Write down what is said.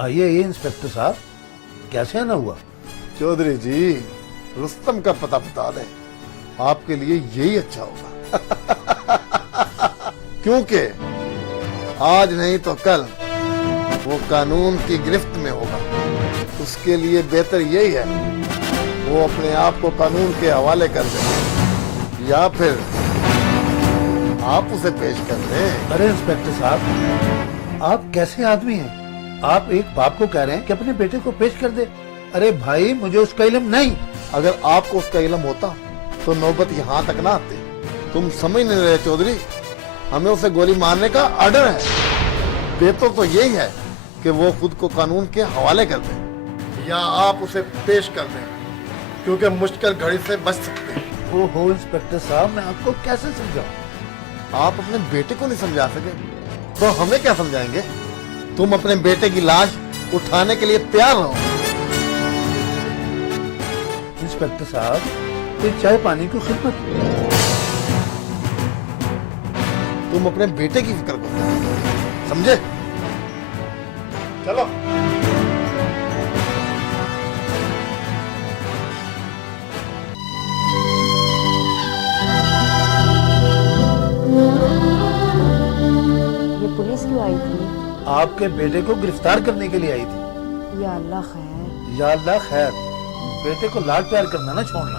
आइए इंस्पेक्टर साहब, कैसे आना हुआ? चौधरी जी, रुस्तम का पता बता दें, आपके लिए यही अच्छा होगा। क्योंकि आज नहीं तो कल वो कानून की गिरफ्त में होगा। उसके लिए बेहतर यही है वो अपने आप को कानून के हवाले कर दे, या फिर आप उसे पेश कर दें। अरे इंस्पेक्टर साहब, आप कैसे आदमी हैं? आप एक बाप को कह रहे हैं कि अपने बेटे को पेश कर दे। अरे भाई, मुझे उसका इल्म नहीं। अगर आपको उसका इल्म होता तो नौबत यहाँ तक ना आती। तुम समझ नहीं रहे चौधरी, हमें उसे गोली मारने का ऑर्डर है। बेहतर तो यही है कि वो खुद को कानून के हवाले कर दे, या आप उसे पेश कर दें, क्योंकि मुश्किल घड़ी से बच सकते हैं। ओहो इंस्पेक्टर साहब, मैं आपको कैसे समझाऊं? आप अपने बेटे को नहीं समझा सके तो हमें क्या समझाएंगे? तुम अपने बेटे की लाश उठाने के लिए तैयार रहो। इंस्पेक्टर साहब, ये चाय पानी की खिदमत। तुम अपने बेटे की फिक्र करो, समझे? चलो। ये पुलिस क्यों आई थी? आपके बेटे को गिरफ्तार करने के लिए आई थी। या अल्लाह खैर। या अल्लाह खैर। बेटे को लाड प्यार करना ना छोड़ना।